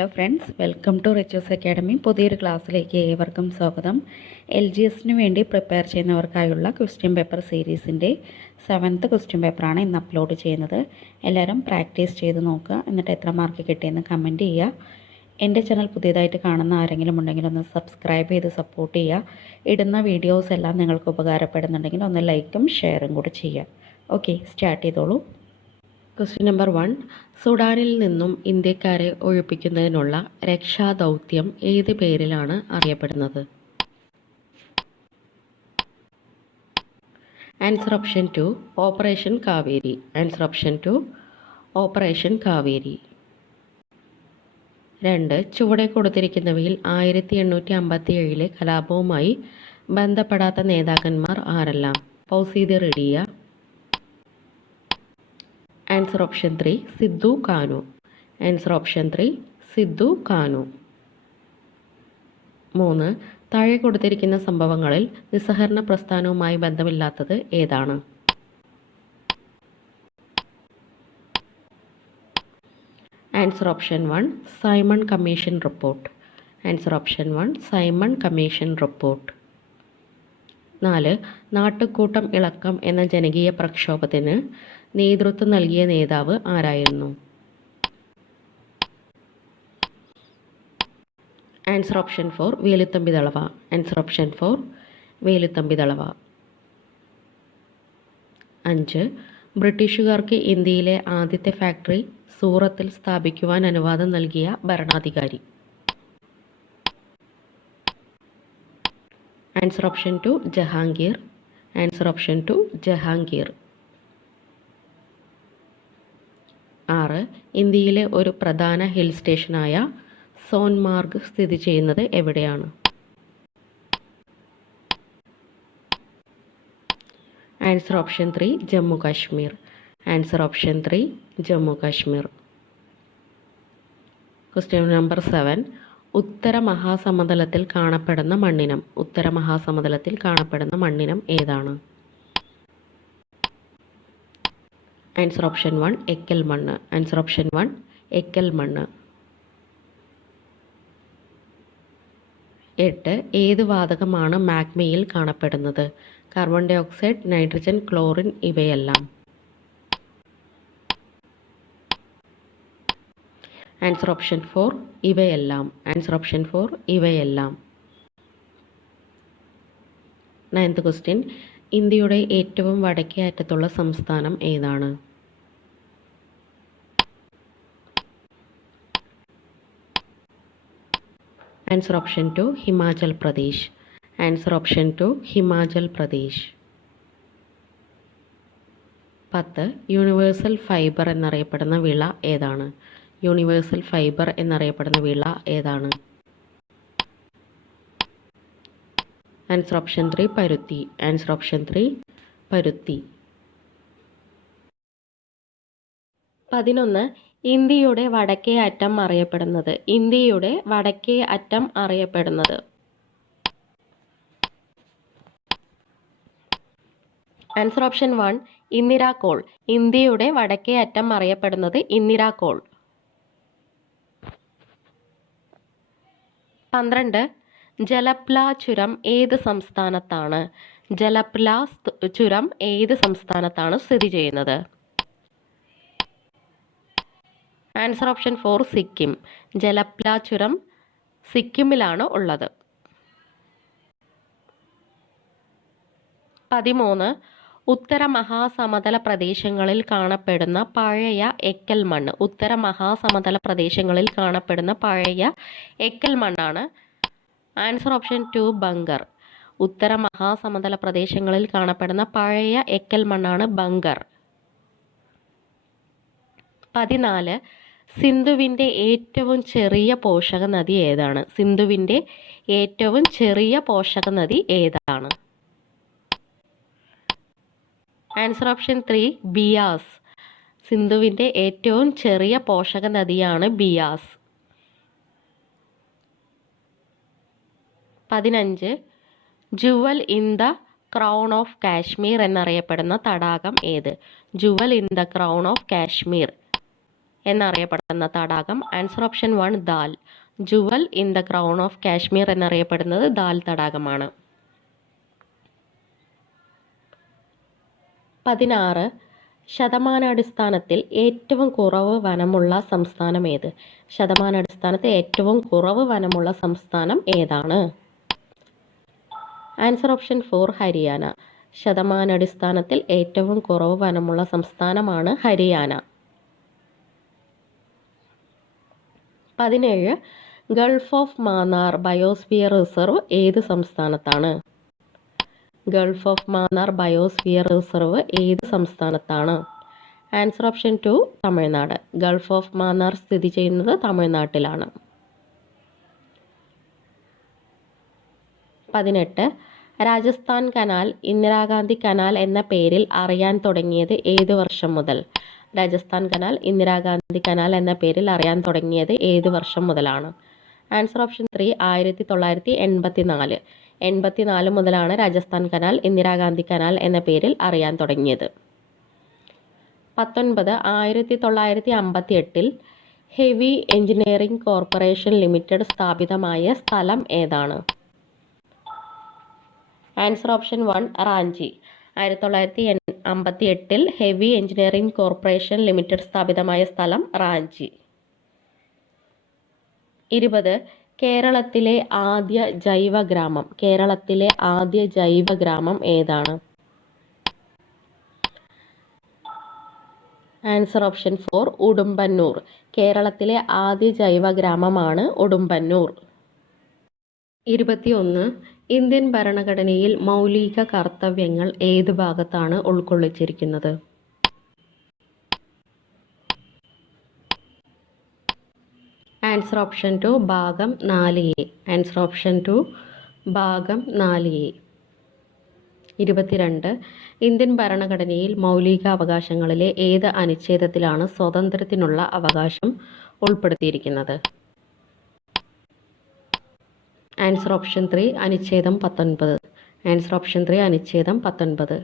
Hello friends, welcome to Richu's academy. പുതിയൊരു ക്ലാസ്സിലേക്ക് ഏവർക്കും സ്വാഗതം. LGSന് വേണ്ടി പ്രിപ്പയർ ചെയ്യുന്നവർക്കായുള്ള ക്വസ്റ്റ്യൻ പേപ്പർ സീരീസിൻ്റെ 7th ക്വസ്റ്റ്യൻ പേപ്പറാണ് ഇന്ന് അപ്ലോഡ് ചെയ്യുന്നത്. എല്ലാവരും പ്രാക്ടീസ് ചെയ്ത് നോക്കുക, എന്നിട്ട് എത്ര മാർക്ക് കിട്ടിയെന്ന് കമൻറ്റ് ചെയ്യുക. എൻ്റെ ചാനൽ പുതിയതായിട്ട് കാണുന്ന ആരെങ്കിലും ഉണ്ടെങ്കിൽ ഒന്ന് സബ്സ്ക്രൈബ് ചെയ്ത് സപ്പോർട്ട് ചെയ്യുക. ഇടുന്ന വീഡിയോസ് എല്ലാം നിങ്ങൾക്ക് ഉപകാരപ്പെടുന്നുണ്ടെങ്കിൽ ഒന്ന് ലൈക്കും ഷെയറും കൂടി ചെയ്യുക. ഓക്കെ, സ്റ്റാർട്ട് ചെയ്തോളൂ. Question number 1. സുഡാനിൽ നിന്നും ഇന്ത്യക്കാരെ ഒഴിപ്പിക്കുന്നതിനുള്ള രക്ഷാദൗത്യം ഏത് പേരിലാണ് അറിയപ്പെടുന്നത്? Answer option 2 operation Kaveri. Answer option 2 operation Kaveri. 2. ചുവടെ കൊടുത്തിരിക്കുന്നവയിൽ 1857 കലാപവുമായി ബന്ധപ്പെടാത്ത നേതാക്കന്മാർ ആരെല്ലാം? പൗസീദ് റെഡിയ. Answer option 3 Sidhu Kanhu. Answer option 3 Sidhu കാനു. 3. താഴെ കൊടുത്തിരിക്കുന്ന സംഭവങ്ങളിൽ നിസ്സഹകരണ പ്രസ്ഥാനവുമായി ബന്ധമില്ലാത്തത് ഏതാണ്? Answer option 1 Simon commission report. Answer option 1 Simon commission report. 4. നാട്ടുകൂട്ടം ഇളക്കം എന്ന ജനകീയ പ്രക്ഷോഭത്തിന് നേതൃത്വം നൽകിയ നേതാവ് ആരായിരുന്നു? Answer option 4 Veluthampi Dalawa. Answer option 4 Veluthampi Dalawa. 5. ബ്രിട്ടീഷുകാർക്ക് ഇന്ത്യയിലെ ആദ്യത്തെ ഫാക്ടറി സൂറത്തിൽ സ്ഥാപിക്കുവാൻ അനുവാദം നൽകിയ ഭരണാധികാരി? Answer option 2 Jahangir. Answer option 2 Jahangir. 6. ഇന്ത്യയിലെ ഒരു പ്രധാന ഹിൽ സ്റ്റേഷനായ സോൻമാർഗ് സ്ഥിതി ചെയ്യുന്നത് എവിടെയാണ്? Answer option 3 Jammu Kashmir. Answer option 3 Jammu Kashmir. Question number 7. ഉത്തര മഹാസമതലത്തിൽ കാണപ്പെടുന്ന മണ്ണിനം. ഉത്തര മഹാസമതലത്തിൽ കാണപ്പെടുന്ന മണ്ണിനം ഏതാണ്? ആൻസർ ഓപ്ഷൻ 1 എക്കൽ മണ്ണ്. ആൻസർ ഓപ്ഷൻ 1 എക്കൽ മണ്ണ്. 8. ഏത് വാതകമാണ് മാഗ്മയിൽ കാണപ്പെടുന്നത്? Carbon dioxide, nitrogen, chlorine ഇവയെല്ലാം? ആൻസർ ഓപ്ഷൻ 4 ഇവയെല്ലാം. ആൻസർ ഓപ്ഷൻ 4 ഇവയെല്ലാം. 9th question. ഇന്ത്യയുടെ ഏറ്റവും വടക്കേ അറ്റത്തുള്ള സംസ്ഥാനം ഏതാണ്? Answer option 2 Himachal Pradesh. Answer option 2 Himachal Pradesh. 10. Universal fibre എന്നറിയപ്പെടുന്ന വിള ഏതാണ്? യൂണിവേഴ്സൽ ഫൈബർ എന്നറിയപ്പെടുന്ന വിള ഏതാണ്? ആൻസർ ഓപ്ഷൻ 3 പരുത്തി. ആൻസർ ഓപ്ഷൻ 3 പരുത്തി. 11. ഇന്ത്യയുടെ വടക്കേ അറ്റം അറിയപ്പെടുന്നത്. ഇന്ത്യയുടെ വടക്കേ അറ്റം അറിയപ്പെടുന്നത്? Answer option 1 ഇന്ദിരാകോൾ. ഇന്ത്യയുടെ വടക്കേ അറ്റം അറിയപ്പെടുന്നത് ഇന്ദിരാകോൾ. 12. ജലപ്ല ചുരം ഏത് സംസ്ഥാനത്താണ്? ജലപ്ല ചുരം ഏത് സംസ്ഥാനത്താണ് സ്ഥിതി ചെയ്യുന്നത്? Answer option 4 Sikkim. ജലപ്ല ചുരം സിക്കിമിലാണ് ഉള്ളത്. 13. ഉത്തര മഹാസമതല പ്രദേശങ്ങളിൽ കാണപ്പെടുന്ന പഴയ എക്കൽ മണ്ണ്. ഉത്തര മഹാസമതല പ്രദേശങ്ങളിൽ കാണപ്പെടുന്ന പഴയ എക്കൽ മണ്ണാണ്? Answer option 2 bhangar. ഉത്തര മഹാസമതല പ്രദേശങ്ങളിൽ കാണപ്പെടുന്ന പഴയ എക്കൽ മണ്ണാണ് ബങ്കർ. 14. സിന്ധുവിൻ്റെ ഏറ്റവും ചെറിയ പോഷക നദി ഏതാണ്? സിന്ധുവിൻ്റെ ഏറ്റവും ചെറിയ പോഷക നദി ഏതാണ്? Answer option 3 Beas. സിന്ധുവിൻ്റെ ഏറ്റവും ചെറിയ പോഷക നദിയാണ് Beas. 15. Jual in the crown of Kashmir എന്നറിയപ്പെടുന്ന തടാകം ഏത്? Jual in the crown of Kashmir. എന്നറിയപ്പെടുന്ന തടാകം? Answer option 1 dal. Jual in the crown of Kashmir എന്നറിയപ്പെടുന്നത് ദാൽ തടാകമാണ്. 16. ശതമാനാടിസ്ഥാനത്തിൽ ഏറ്റവും കുറവ് വനമുള്ള സംസ്ഥാനം ഏത്? ശതമാനാടിസ്ഥാനത്തിൽ ഏറ്റവും കുറവ് വനമുള്ള സംസ്ഥാനം ഏതാണ്? Answer option 4 Haryana. ശതമാനാടിസ്ഥാനത്തിൽ ഏറ്റവും കുറവ് വനമുള്ള സംസ്ഥാനമാണ് Haryana. 17. Gulf of Mannar biosphere reserve ഏത് സംസ്ഥാനത്താണ്? Gulf of Mannar biosphere reserve ഏത് സംസ്ഥാനത്താണ്? Answer option 2 Tamil Nadu. Gulf of Mannar സ്ഥിതി ചെയ്യുന്നത് തമിഴ്നാട്ടിലാണ്. 18. രാജസ്ഥാൻ കനാൽ ഇന്ദിരാഗാന്ധി കനാൽ എന്ന പേരിൽ അറിയാൻ തുടങ്ങിയത് ഏത് വർഷം മുതൽ? രാജസ്ഥാൻ കനാൽ ഇന്ദിരാഗാന്ധി കനാൽ എന്ന പേരിൽ അറിയാൻ തുടങ്ങിയത് ഏത് വർഷം മുതലാണ്? Answer option 3 1984. 84 മുതലാണ് രാജസ്ഥാൻ കനാൽ ഇന്ദിരാഗാന്ധി കനാൽ എന്ന പേരിൽ അറിയാൻ തുടങ്ങിയത്. 19. 1958 ഹെവി എഞ്ചിനീയറിംഗ് കോർപ്പറേഷൻ ലിമിറ്റഡ് സ്ഥാപിതമായ സ്ഥലം ഏതാണ്? Answer option 1 Ranchi. 1958 heavy engineering corporation limited സ്ഥാപിതമായ സ്ഥലം റാഞ്ചി. 20. കേരളത്തിലെ ആദ്യ ജൈവ ഗ്രാമം. കേരളത്തിലെ ആദ്യ ജൈവ ഗ്രാമം ഏതാണ്? Answer option 4 Udumbannoor. കേരളത്തിലെ ആദ്യ ജൈവ ഗ്രാമമാണ് ഉടുമ്പന്നൂർ. 21. ഇന്ത്യൻ ഭരണഘടനയിൽ മൗലിക കർത്തവ്യങ്ങൾ ഏത് ഭാഗത്താണ് ഉൾക്കൊള്ളിച്ചിരിക്കുന്നത്? ആൻസർ ഓപ്ഷൻ 2 ഭാഗം 4A. ആൻസർ ഓപ്ഷൻ 2 ഭാഗം 4A. 22. ഇന്ത്യൻ ഭരണഘടനയിൽ മൗലിക അവകാശങ്ങളിലെ ഏത് അനുച്ഛേദത്തിലാണ് സ്വാതന്ത്ര്യത്തിനുള്ള അവകാശം ഉൾപ്പെടുത്തിയിരിക്കുന്നത്? ആൻസർ ഓപ്ഷൻ 3 അനുച്ഛേദം 19. ആൻസർ ഓപ്ഷൻ 3 അനുച്ഛേദം 19.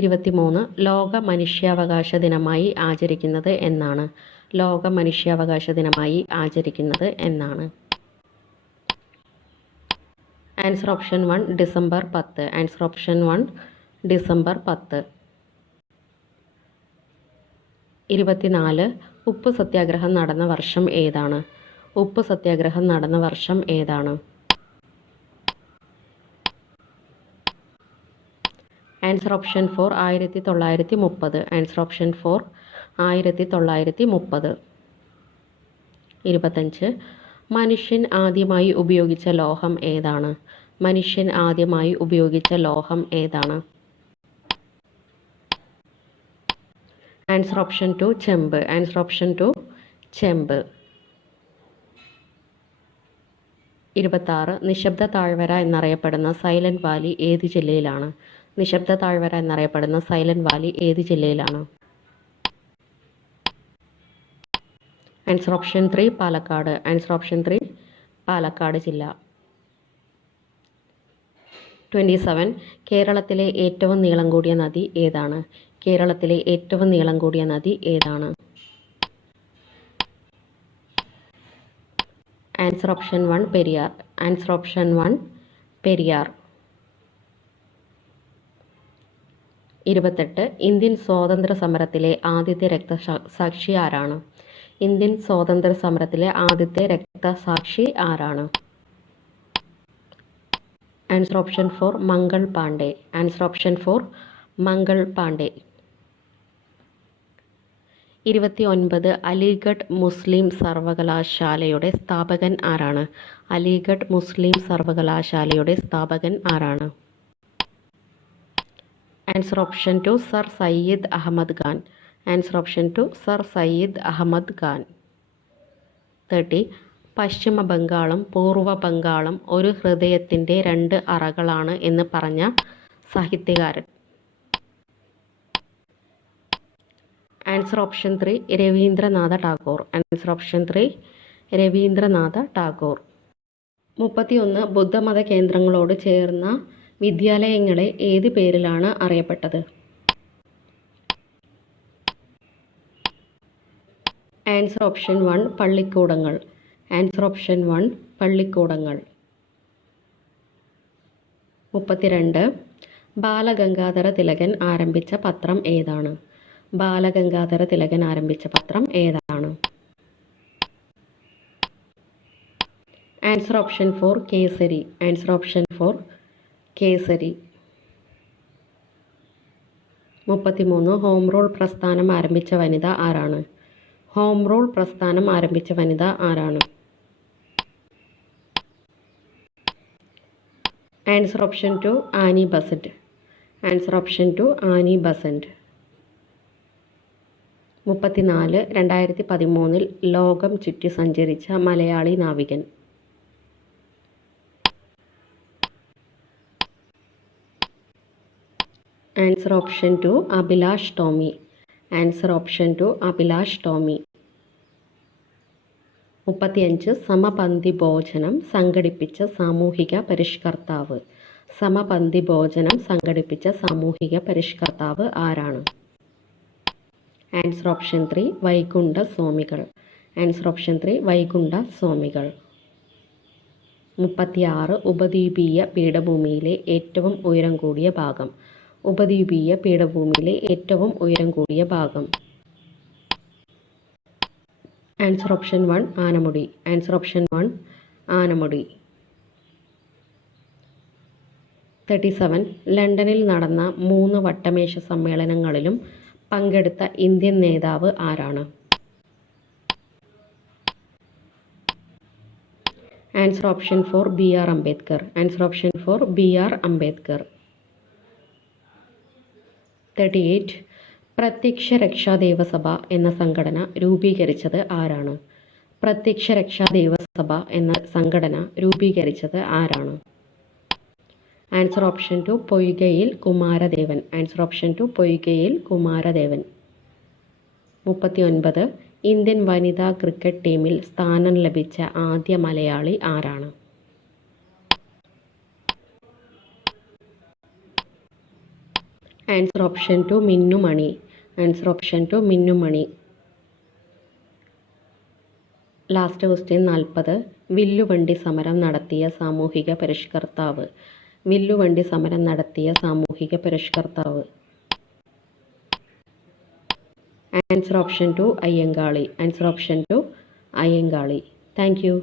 23. ലോക മനുഷ്യാവകാശ ദിനമായി ആചരിക്കുന്നത് എന്നാണ്? ലോക മനുഷ്യാവകാശ ദിനമായി ആചരിക്കുന്നത് എന്നാണ്? Answer option 1 December 10. Answer option 1 December 10. 24. ഉപ്പ് സത്യാഗ്രഹം നടന്ന വർഷം ഏതാണ്? ഉപ്പ് സത്യാഗ്രഹം നടന്ന വർഷം ഏതാണ്? Answer option 4 1930. Answer option 4 1930. 25. മനുഷ്യൻ ആദ്യമായി ഉപയോഗിച്ച ലോഹം ഏതാണ്? മനുഷ്യൻ ആദ്യമായി ഉപയോഗിച്ച ലോഹം ഏതാണ്? ആൻസർ ഓപ്ഷൻ 2 ചെമ്പ്. ആൻസർ ഓപ്ഷൻ 2 ചെമ്പ്. 26. നിശബ്ദ താഴ്വര എന്നറിയപ്പെടുന്ന സൈലന്റ് വാലി ഏത് ജില്ലയിലാണ്? നിശബ്ദ താഴ്വര എന്നറിയപ്പെടുന്ന സൈലന്റ് വാലി ഏത് ജില്ലയിലാണ്? Answer option 3 Palakkad. Answer option 3 Palakkad ജില്ല. 27. കേരളത്തിലെ ഏറ്റവും നീളം കൂടിയ നദി ഏതാണ്? കേരളത്തിലെ ഏറ്റവും നീളം കൂടിയ നദി ഏതാണ്? Answer option 1 Periyar. Answer option 1 Periyar. 28. Indian സ്വാതന്ത്ര്യ സമരത്തിലെ ആദ്യത്തെ രക്തസാക്ഷി ആരാണ്? ഇന്ത്യൻ സ്വാതന്ത്ര്യ സമരത്തിലെ ആദ്യത്തെ രക്തസാക്ഷി ആരാണ്? Answer option 4 Mangal Pandey. Answer option 4 Mangal Pandey. 29. Aligarh Muslim സർവകലാശാലയുടെ സ്ഥാപകൻ ആരാണ്? അലിഗഡ് മുസ്ലിം സർവകലാശാലയുടെ സ്ഥാപകൻ ആരാണ്? Answer option 2 sir Syed Ahmed Khan. Answer option 2 sir Syed Ahmed Khan. 30. പശ്ചിമ ബംഗാളും പൂർവ്വ ബംഗാളും ഒരു ഹൃദയത്തിൻ്റെ 2 അറകളാണ് എന്ന് പറഞ്ഞ സാഹിത്യകാരൻ? Answer option 3 Rabindranath Tagore. Answer option 3 Rabindranath Tagore. 31. ബുദ്ധമത കേന്ദ്രങ്ങളോട് ചേർന്ന വിദ്യാലയങ്ങളെ ഏത് പേരിലാണ് അറിയപ്പെട്ടത്? ആൻസർ ഓപ്ഷൻ 1 പള്ളിക്കൂടങ്ങൾ. ആൻസർ ഓപ്ഷൻ 1 പള്ളിക്കൂടങ്ങൾ. 32. ബാലഗംഗാധര തിലകൻ ആരംഭിച്ച പത്രം ഏതാണ്? ബാലഗംഗാധര തിലകൻ ആരംഭിച്ച പത്രം ഏതാണ്? Answer option 4 Kesari. Answer option 4 Kesari. 33. Home rule പ്രസ്ഥാനം ആരംഭിച്ച വനിത ആരാണ്? ഹോം റൂൾ പ്രസ്ഥാനം ആരംഭിച്ച വനിത ആരാണ്? Answer option 2 Annie Besant. Answer option 2 Annie Besant. 34. 2013 ലോകം ചുറ്റി സഞ്ചരിച്ച മലയാളി നാവികൻ. Answer option 2 Abhilash Tomy. Answer option 2 Abhilash Tomy. 35. സമപന്തി ഭോജനം സംഘടിപ്പിച്ച സാമൂഹിക പരിഷ്കർത്താവ്. സമപന്തി ഭോജനം സംഘടിപ്പിച്ച സാമൂഹിക പരിഷ്കർത്താവ് ആരാണ്? ആൻസർ ഓപ്ഷൻ 3 വൈകുണ്ഠ സ്വാമികൾ. ആൻസർ ഓപ്ഷൻ 3 വൈകുണ്ഠ സ്വാമികൾ. 36. ഉപദ്വീപീയ പീഠഭൂമിയിലെ ഏറ്റവും ഉയരം കൂടിയ ഭാഗം. ഉപദ്വീപീയ പീഠഭൂമിയിലെ ഏറ്റവും ഉയരം കൂടിയ ഭാഗം. Answer option 1 Anamudi. Answer option 1 Anamudi. 37. ലണ്ടനിൽ നടന്ന 3 വട്ടമേശ സമ്മേളനങ്ങളിലും പങ്കെടുത്ത ഇന്ത്യൻ നേതാവ് ആരാണ്? Answer option 4 BR Ambedkar. Answer option 4 BR Ambedkar. 38. പ്രത്യക്ഷ രക്ഷാ ദേവസഭ എന്ന സംഘടന രൂപീകരിച്ചത് ആരാണ്? പ്രത്യക്ഷ രക്ഷാ ദേവസഭ എന്ന സംഘടന രൂപീകരിച്ചത് ആരാണ്? Answer option 2 Poykayil Kumaradevan. Answer option 2 Poykayil Kumaradevan. 39. Indian വനിതാ ക്രിക്കറ്റ് ടീമിൽ സ്ഥാനം ലഭിച്ച ആദ്യ മലയാളി ആരാണ്? Answer option 2 Minnumani. Answer option 2 Minnumani. Last question 40. Villuvandi സമരം നടത്തിയ സാമൂഹിക പരിഷ്കർത്താവ്. വില്ലുവണ്ടി സമരം നടത്തിയ സാമൂഹിക പരിഷ്കർത്താവ്. Answer option 2 Ayyankali. Answer option 2 Ayyankali. Thank U.